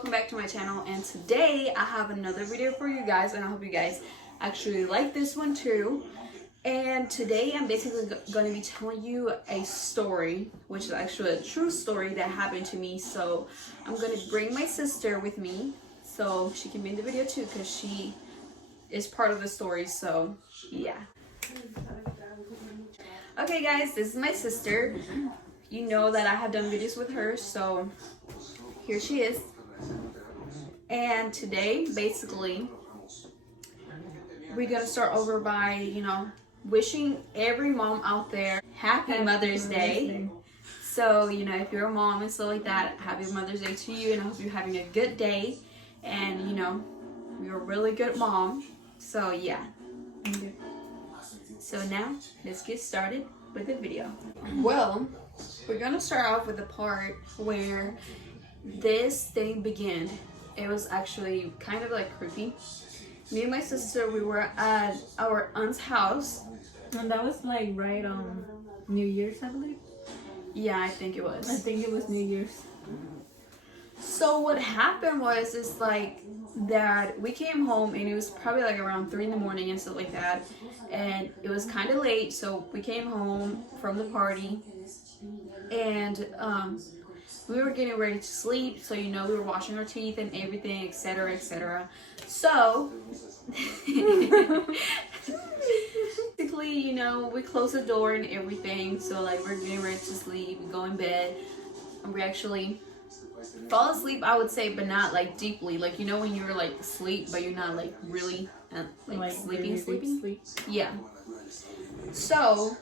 welcome back to my channel, and today I have another video for you guys, and I hope you guys actually like this one too. And today I'm basically going to be telling you a story, which is actually a true story that happened to me. So I'm going to bring my sister with me so she can be in the video too, because she is part of the story. So yeah. Okay guys, this is my sister. You know that I have done videos with her, so here she is. And today, basically, we're gonna start over by, wishing every mom out there happy Mother's Day. So, if you're a mom and stuff like that, happy Mother's Day to you, and I hope you're having a good day. And, you're a really good mom. So, yeah. So now, let's get started with the video. Well, we're gonna start off with the part where this thing began. It was actually kind of like creepy. Me and my sister, we were at our aunt's house. And that was like right on New Year's, I believe. Yeah, I think it was. I think it was New Year's. So what happened was, is like that we came home and it was probably like around 3 in the morning and stuff like that. And it was kind of late, so we came home from the party. And we were getting ready to sleep, so we were washing our teeth and everything, etc., etc. So basically, we close the door and everything, so like we're getting ready to sleep, we go in bed, and we actually fall asleep, I would say, but not like deeply, like when you're like asleep but you're not like really like sleeping. Sleep. Yeah. So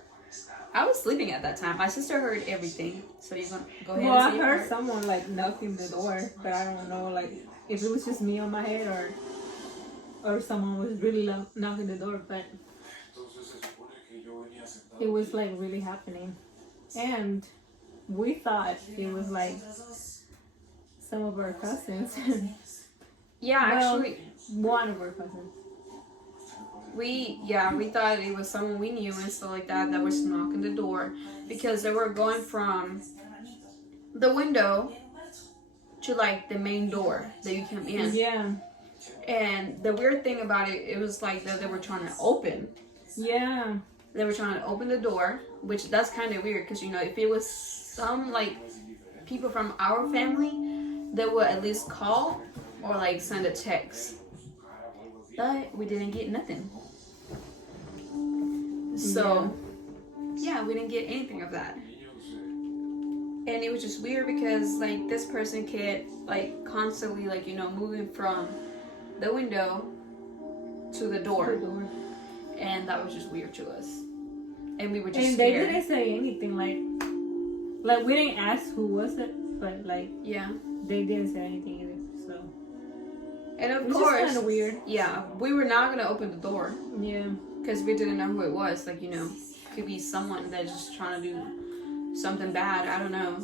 I was sleeping at that time. My sister heard everything. So you want to go ahead Well, and say I heard someone like knocking the door, but I don't know like if it was just me on my head or someone was really knocking the door, but it was like really happening. And we thought it was like some of our cousins. Yeah, well, actually one of our cousins. We thought it was someone we knew and stuff like that was knocking the door, because they were going from the window to like the main door that you come in. Yeah. And the weird thing about it, it was like that they were trying to open. Yeah. They were trying to open the door, which that's kind of weird, because if it was some like people from our family, they would at least call or like send a text. But we didn't get nothing. So, yeah, we didn't get anything of that. And it was just weird because, like, this person kept, like, constantly, like, moving from the window to the door. And that was just weird to us. And we were just scared. And they didn't say anything, like, we didn't ask who was it, but, like, yeah, they didn't say anything either, so. And of it was course, kind of weird. Yeah, we were not going to open the door. Yeah. Because we didn't know who it was. Like, could be someone that's just trying to do something bad. I don't know.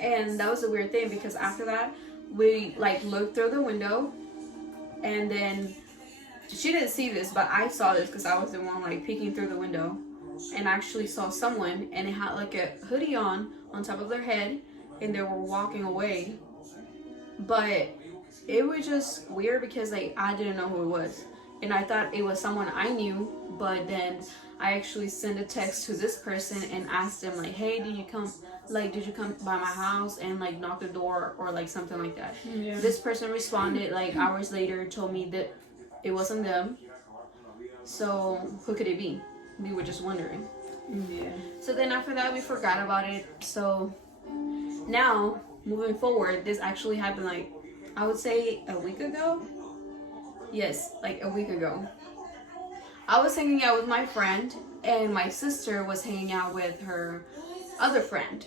And that was a weird thing, because after that, we, like, looked through the window. And then, she didn't see this, but I saw this because I was the one, like, peeking through the window. And I actually saw someone, and it had, like, a hoodie on top of their head. And they were walking away. But it was just weird because, like, I didn't know who it was. And I thought it was someone I knew, but then I actually sent a text to this person and asked them, like, hey, did you come by my house and, like, knock the door or, like, something like that? Yeah. This person responded, like, hours later, told me that it wasn't them. So who could it be? We were just wondering. Yeah. So then after that, we forgot about it. So now, moving forward, this actually happened, like, I would say a week ago. Yes, like a week ago. I was hanging out with my friend, and my sister was hanging out with her other friend.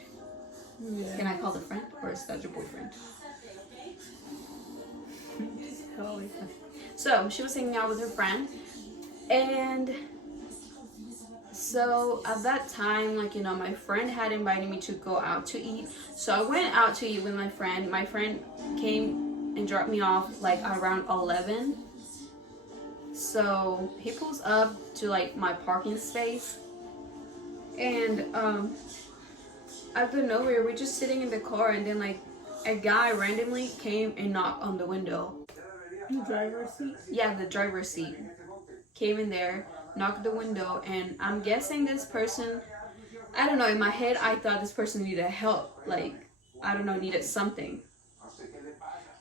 Yeah. Can I call the friend, or is that your boyfriend? So she was hanging out with her friend, and so at that time, like, my friend had invited me to go out to eat. So I went out to eat with my friend. My friend came and dropped me off like around 11. So he pulls up to like my parking space, and out of nowhere, we're just sitting in the car, and then like a guy randomly came and knocked on the window. The driver's seat? Yeah, the driver's seat. Came in there, knocked the window, and I'm guessing this person, I don't know, in my head I thought this person needed help, like, I don't know, needed something.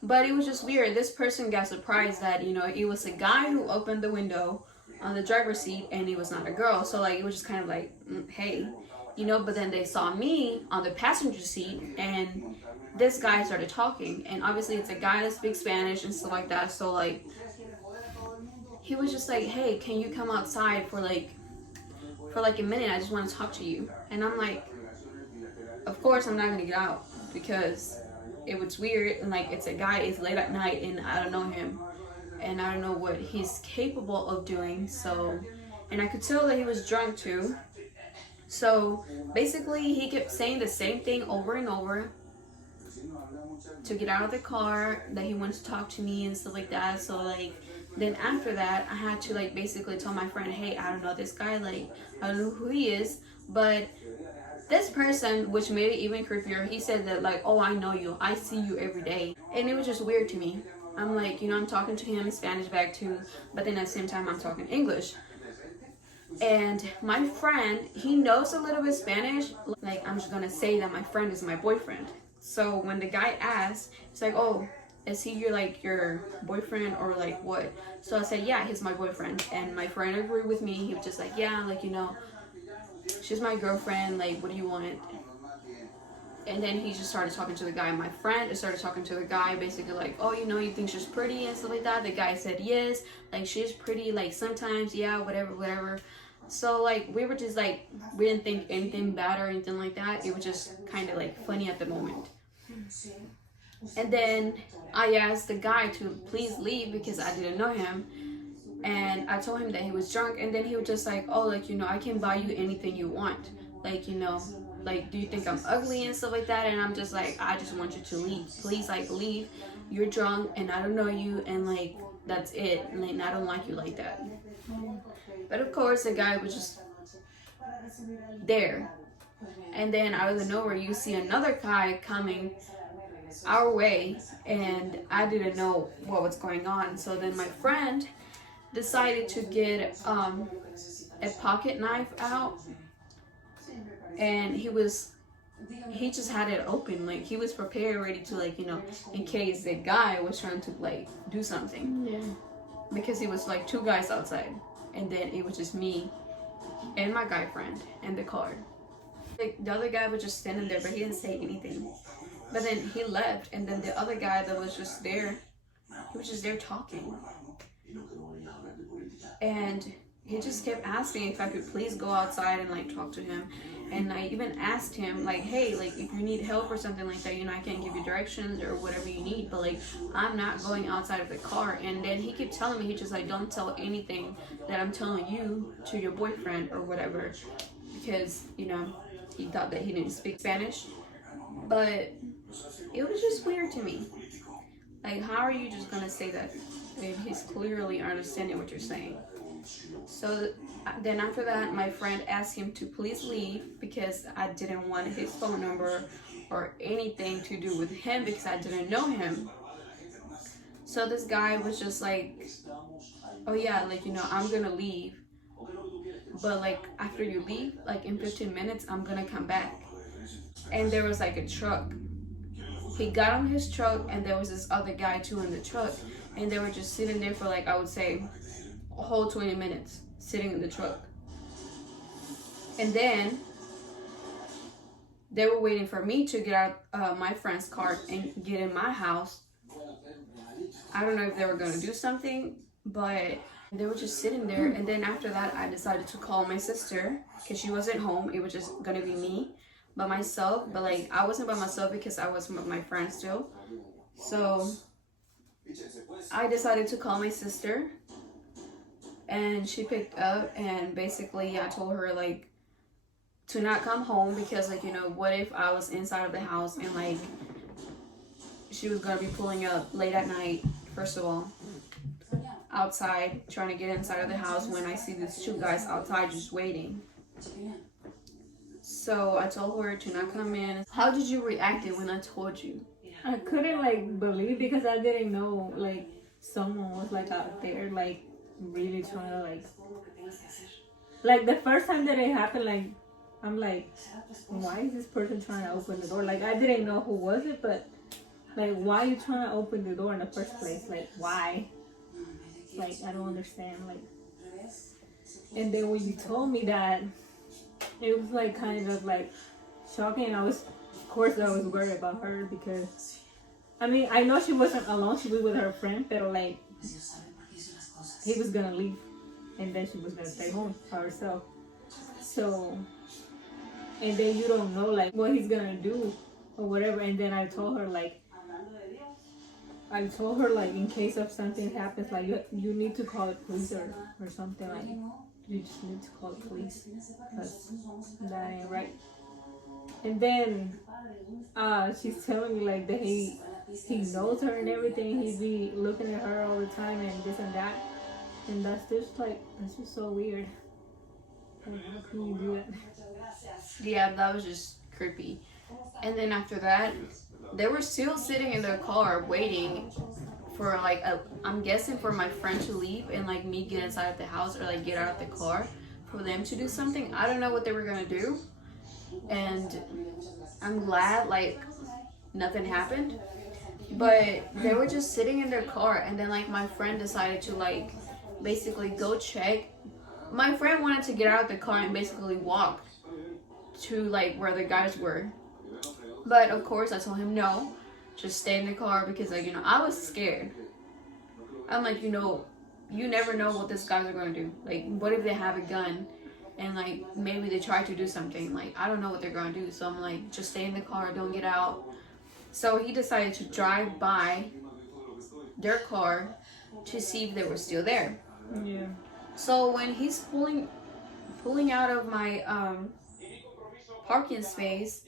But it was just weird. This person got surprised that, you know, it was a guy who opened the window on the driver's seat and it was not a girl. So like it was just kind of like, hey, you know, but then they saw me on the passenger seat and this guy started talking, and obviously it's a guy that speaks Spanish and stuff like that. So like he was just like, hey, can you come outside for like a minute? I just want to talk to you. And I'm like, of course I'm not gonna get out because it was weird, and like it's a guy, it's late at night and I don't know him and I don't know what he's capable of doing. So, and I could tell that he was drunk too. So basically he kept saying the same thing over and over to get out of the car, that he wanted to talk to me and stuff like that. So like then after that I had to like basically tell my friend, hey, I don't know this guy, like I don't know who he is, but this person, which made it even creepier, he said that like, oh, I know you, I see you every day. And it was just weird to me. I'm like, you know, I'm talking to him in Spanish back too, but then at the same time I'm talking English. And my friend, he knows a little bit Spanish. Like, I'm just gonna say that my friend is my boyfriend. So when the guy asked, it's like, oh, is he your boyfriend or like what? So I said, yeah, he's my boyfriend. And my friend agreed with me. He was just like, yeah, like, you know, she's my girlfriend, like, what do you want? And then he just started talking to the guy. My friend started talking to the guy, basically like, oh, you know, you think she's pretty and stuff like that. The guy said yes, like she's pretty, like sometimes, yeah, whatever. So like we were just like, we didn't think anything bad or anything like that. It was just kind of like funny at the moment. And then I asked the guy to please leave because I didn't know him. And I told him that he was drunk, and then he was just like, oh, like, you know, I can buy you anything you want. Like, you know, like, do you think I'm ugly and stuff like that? And I'm just like, I just want you to leave. Please, like, leave. You're drunk, and I don't know you, and, like, that's it. And, like, I don't like you like that. But, of course, the guy was just there. And then out of the nowhere, you see another guy coming our way, and I didn't know what was going on. So then my friend decided to get a pocket knife out, and he just had it open, like he was prepared, ready to, like, you know, in case the guy was trying to like do something. Yeah. Because it was like two guys outside, and then it was just me and my guy friend in the car. Like the other guy was just standing there, but he didn't say anything. But then he left, and then the other guy that was just there, he was just there talking. And he just kept asking if I could please go outside and like talk to him. And I even asked him like, hey, like if you need help or something like that, you know, I can give you directions or whatever you need, but like I'm not going outside of the car. And then he kept telling me, he just like, don't tell anything that I'm telling you to your boyfriend or whatever, because, you know, he thought that he didn't speak Spanish. But it was just weird to me. Like, how are you just gonna say that if he's clearly understanding what you're saying? So then after that, my friend asked him to please leave because I didn't want his phone number or anything to do with him because I didn't know him. So this guy was just like, oh yeah, like, you know, I'm gonna leave, but like after you leave, like in 15 minutes, I'm gonna come back. And there was like a truck. He got on his truck, and there was this other guy too in the truck, and they were just sitting there for like, I would say, a whole 20 minutes sitting in the truck. And then they were waiting for me to get out my friend's car and get in my house. I don't know if they were going to do something, but they were just sitting there. And then after that, I decided to call my sister because she wasn't home. It was just going to be me by myself. But like, I wasn't by myself because I was with my friend still. So I decided to call my sister, and she picked up, and basically I told her like to not come home because, like, you know, what if I was inside of the house and like she was gonna be pulling up late at night, first of all, outside trying to get inside of the house when I see these two guys outside just waiting. So I told her to not come in. How did you react when I told you? I couldn't like believe because I didn't know like someone was like out there like really trying to like the first time that it happened, like I'm like, why is this person trying to open the door? Like I didn't know who was it, but like why are you trying to open the door in the first place? Like why? Like I don't understand. Like, and then when you told me that, it was like kind of like shocking. Of course, I was worried about her because I mean I know she wasn't alone. She was with her friend, but like he was gonna leave, and then she was gonna stay home by herself. So, and then you don't know like what he's gonna do or whatever. And then I told her like in case of something happens, like you need to call the police or something, like you just need to call the police because that ain't right. And then she's telling me like that he knows her and everything. He be looking at her all the time and this and that. And that's just so weird. Like, how can you do that? Yeah, that was just creepy. And then after that, they were still sitting in their car waiting for like I'm guessing for my friend to leave and like me get inside of the house or like get out of the car for them to do something. I don't know what they were gonna do, and I'm glad like nothing happened. But they were just sitting in their car, and then like my friend decided to like basically go check. My friend wanted to get out of the car and basically walk to like where the guys were, but of course I told him no, just stay in the car because like I was scared. I'm like you never know what these guys are going to do. Like what if they have a gun and like maybe they try to do something, like I don't know what they're going to do. So I'm like just stay in the car, don't get out. So he decided to drive by their car to see if they were still there. Yeah. So when he's pulling out of my parking space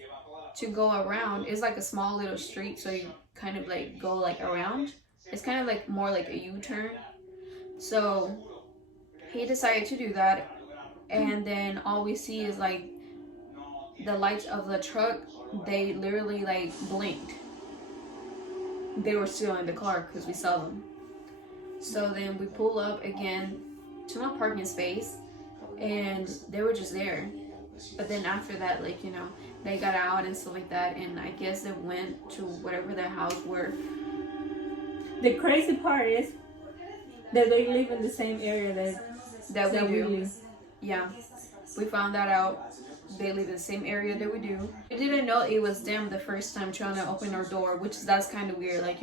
to go around, it's like a small little street, so you kind of like go like around. It's kind of like more like a U-turn. So he decided to do that, and then all we see is like the lights of the truck, they literally like blinked. They were still in the car because we saw them. So then we pull up again to my parking space, and they were just there. But then after that, like they got out and stuff like that, and I guess they went to whatever their house were. The crazy part is that they live in the same area that we do. Yeah, we found that out. They live in the same area that we do. We didn't know it was them the first time trying to open our door, that's kind of weird. Like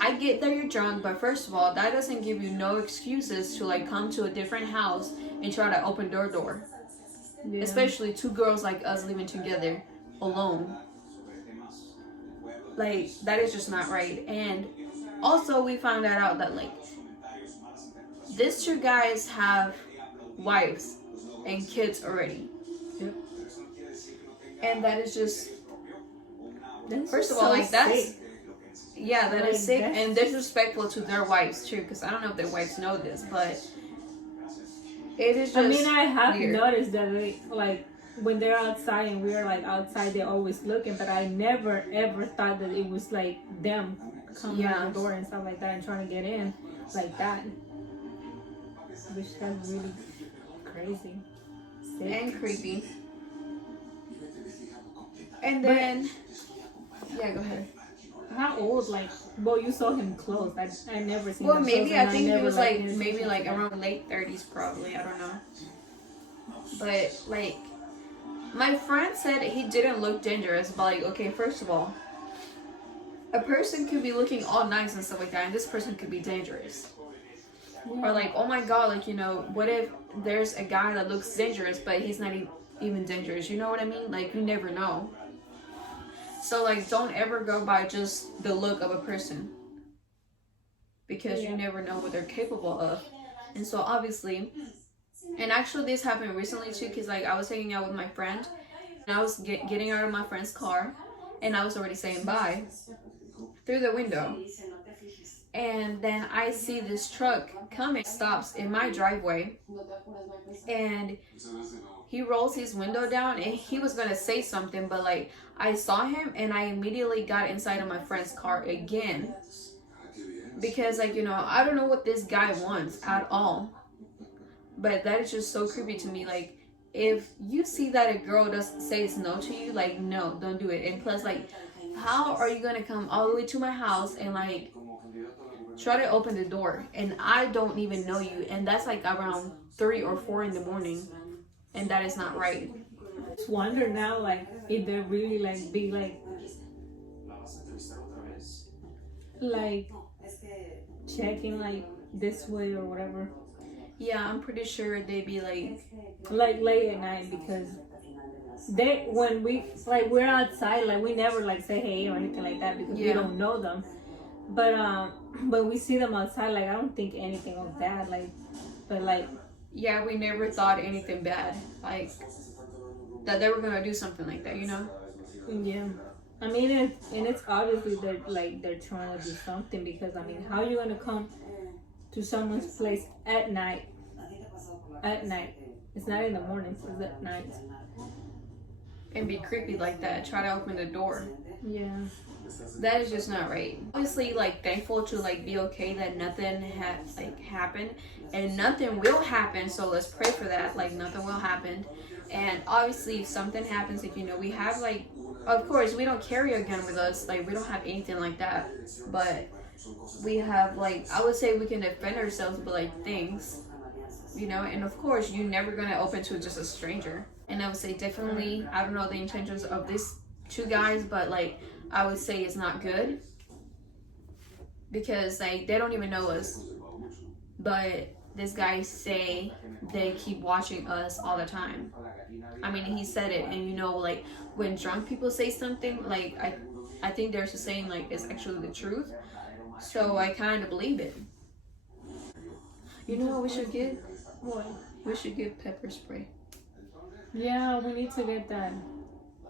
I get that you're drunk, but first of all, that doesn't give you no excuses to like come to a different house and try to open their door. Yeah. Especially two girls like us living together alone. Like that is just not right. And also we found out that like these two guys have wives and kids already. Yep. And that is just first of so all like that's sick. Yeah, that is sick and disrespectful to their wives too, because I don't know if their wives know this, but it is just I mean, I have weird. noticed that they like when they're outside and we're like outside, they're always looking, but I never ever thought that it was like them coming out the door and stuff like that and trying to get in like that. Which that's really crazy. Sick. And creepy. And then yeah, go ahead. How old? Like, well, you saw him close. I never seen. Well, him maybe close, I think he was like his maybe like around late 30s, probably. I don't know. But like, my friend said he didn't look dangerous. But like, okay, first of all, a person could be looking all nice and stuff like that, and this person could be dangerous. Yeah. Or like, oh my god, like what if there's a guy that looks dangerous, but he's not even dangerous? You know what I mean? Like, you never know. So like, don't ever go by just the look of a person, because you never know what they're capable of. And so obviously, and actually this happened recently too, because like I was hanging out with my friend, and I was getting out of my friend's car, and I was already saying bye. through the window. And then I see this truck coming, stops in my driveway, and he rolls his window down, and he was gonna say something, but like I saw him and I immediately got inside of my friend's car again, because like, you know, I don't know what this guy wants at all, but that is just so creepy to me. Like, if you see that a girl says no to you, like, no, don't do it. And plus, like, how are you gonna come all the way to my house and like try to open the door, and I don't even know you, and that's like around 3 or 4 in the morning, and that is not right. I just wonder now, like, if they really like be like checking like this way or whatever. Yeah, I'm pretty sure they be like late at night, because when we're outside, like we never like say hey or anything like that, because we don't know them. But we see them outside, like I don't think anything of that, like, but like, yeah, we never thought anything bad, like that they were gonna do something like that, you know? Yeah. I mean, it's obviously they're trying to do something, because I mean, how are you gonna come to someone's place at night? At night. It's not in the morning, it's at night. And be creepy like that, try to open the door. Yeah. That is just not right. Obviously, like, thankful to like be okay that nothing had like happened, and nothing will happen, so let's pray for that, like nothing will happen. And obviously if something happens, like, you know, we have like, of course we don't carry a gun with us, like we don't have anything like that, but we have, like, I would say we can defend ourselves with like things, you know. And of course you're never gonna open to just a stranger. And I would say definitely, I don't know the intentions of these 2 guys, but like I would say it's not good, because like they don't even know us, but these guys say they keep watching us all the time. I mean, he said it, and you know, like when drunk people say something, like I think there's a saying like it's actually the truth, so I kind of believe it. You know what we should get? What? We should get pepper spray. Yeah, we need to get that.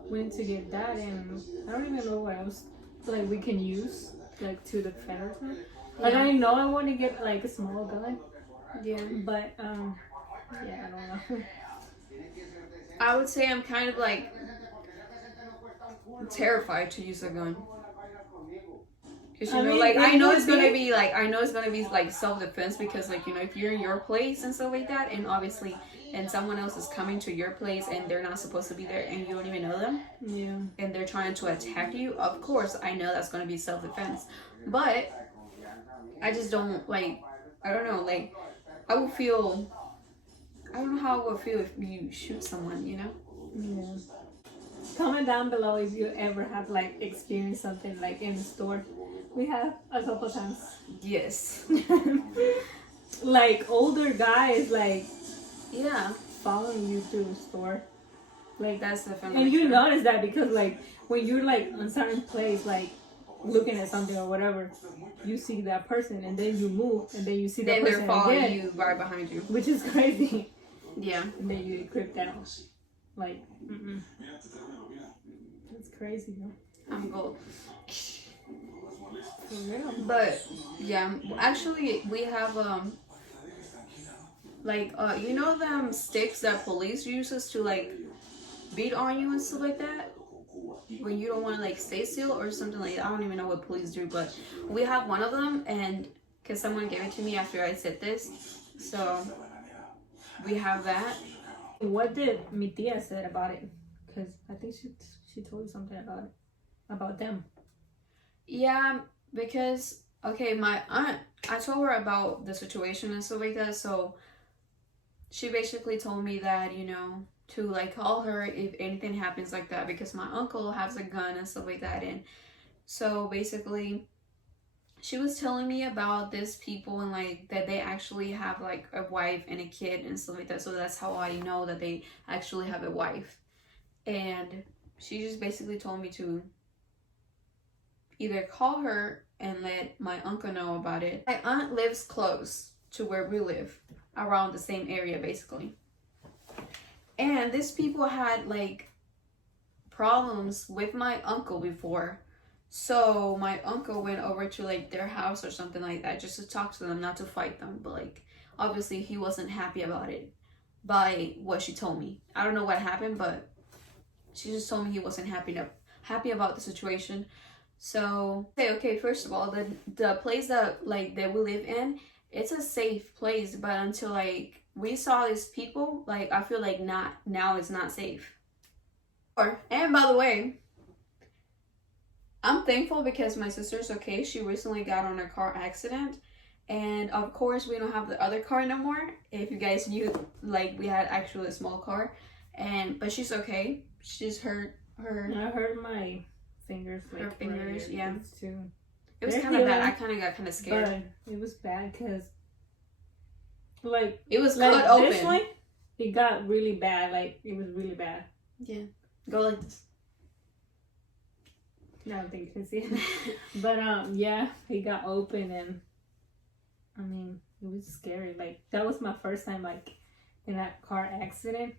We need to get that, and I don't even know what else like we can use like to defend ourselves. Like, I know I want to get like a small gun. Yeah. But yeah, I don't know. I would say I'm kind of like terrified to use a gun. Because you know, mean, like I know it's gonna be like self-defense, because like, you know, if you're in your place and stuff like that, and obviously and someone else is coming to your place and they're not supposed to be there and you don't even know them, yeah, and they're trying to attack you, of course I know that's gonna be self-defense. But I just don't like, I don't know, like I don't know how I would feel if you shoot someone, you know? Yeah. Comment down below if you ever have like experienced something like in the store. We have a couple times. Yes. Like older guys, like, yeah, following you through the store. Like, that's definitely and you true. notice that because like when you're like on certain place, like looking at something or whatever, you see that person, and then you move, and then you see that person they're following again, you right behind you, which is crazy. Yeah. And then you creep down. Like, it's crazy, though. I'm gold. For real. But yeah, actually we have like you know them sticks that police uses to like beat on you and stuff like that when you don't want to like stay still or something like that. I don't even know what police do, but we have one of them, and because someone gave it to me after I said this, so we have that. What did mi tia said about it? Because I think she told you something about them. Yeah, because okay, my aunt, I told her about the situation and stuff like that, so she basically told me that, you know, to like call her if anything happens like that, because my uncle has a gun and stuff like that. And so basically she was telling me about these people, and like that they actually have like a wife and a kid and stuff like that, so that's how I know that they actually have a wife. And she just basically told me to either call her and let my uncle know about it. My aunt lives close to where we live, around the same area basically, and these people had like problems with my uncle before, So my uncle went over to like their house or something like that just to talk to them, not to fight them, but like obviously he wasn't happy about it by what she told me. I don't know what happened, but she just told me he wasn't happy about the situation. So okay, first of all, the place that like that we live in, it's a safe place, but until like we saw these people, like I feel like not now it's not safe. And by the way, I'm thankful because my sister's okay. She recently got on a car accident. And of course, we don't have the other car no more. If you guys knew, like we had actually a small car. But she's okay. She's hurt her. I hurt my fingers. Like, her fingers, right yeah. Too. It was kind of bad. I kind of got kind of scared. But it was bad because, like, it was like cut open. This one, it got really bad. Like, it was really bad. Yeah. Go like this. I don't think you can see it. But yeah, it got open, and I mean, it was scary. Like, that was my first time like in that car accident.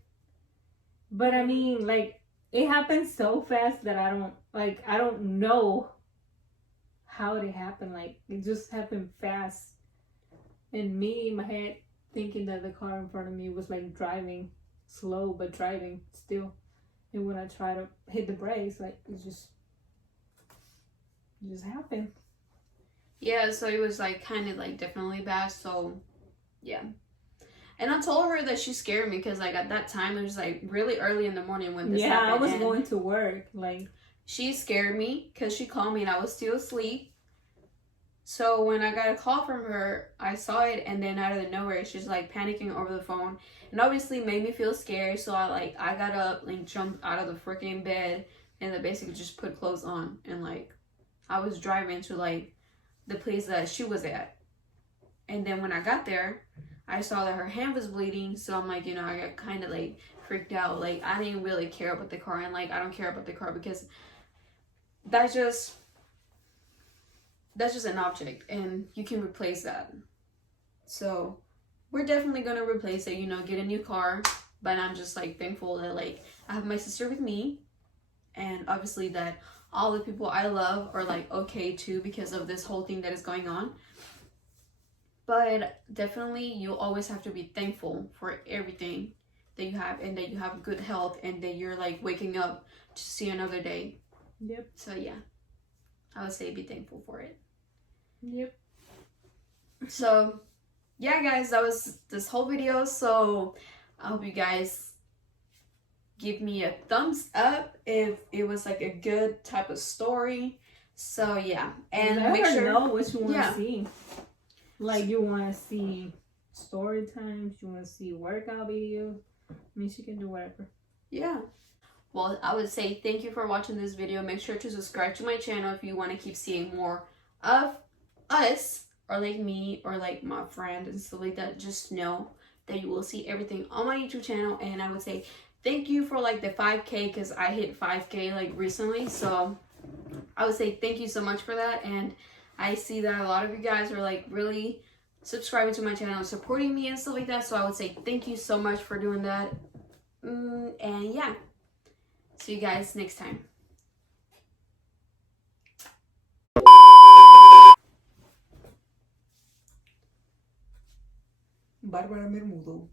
But I mean, like, it happened so fast that I don't know how it happened. Like, it just happened fast. And me in my head thinking that the car in front of me was like driving slow, but driving still. And when I try to hit the brakes, like it just happened. Yeah, so it was like kind of like definitely bad. So yeah. And I told her that she scared me because like at that time it was like really early in the morning when this happened. Yeah, I was going to work. Like, she scared me because she called me and I was still asleep. So when I got a call from her, I saw it, and then out of the nowhere, she's like panicking over the phone, and obviously made me feel scared. So I got up, like jumped out of the freaking bed, and then basically just put clothes on, and like I was driving to like the place that she was at. And then when I got there, I saw that her hand was bleeding. So I'm like, you know, I got kind of like freaked out. Like I didn't really care about the car, and like I don't care about the car because that's just an object and you can replace that. So we're definitely gonna replace it, you know, get a new car. But I'm just like thankful that like I have my sister with me, and obviously that all the people I love are like okay too because of this whole thing that is going on. But definitely you always have to be thankful for everything that you have, and that you have good health, and that you're like waking up to see another day. Yep. So yeah, I would say be thankful for it. Yep. So yeah guys, that was this whole video. So I hope you guys give me a thumbs up if it was like a good type of story. So yeah, and let make her sure know what you want to yeah. see. Like, you want to see story times, you want to see workout videos. I mean, she can do whatever. Yeah. Well, I would say thank you for watching this video. Make sure to subscribe to my channel if you want to keep seeing more of us, or like me, or like my friend and stuff like that. Just know that you will see everything on my YouTube channel. And I would say thank you for like the 5K, because I hit 5K like recently. So I would say thank you so much for that. And I see that a lot of you guys are like really subscribing to my channel and supporting me and stuff like that. So I would say thank you so much for doing that. And yeah, see you guys next time. Bárbara Mermudo.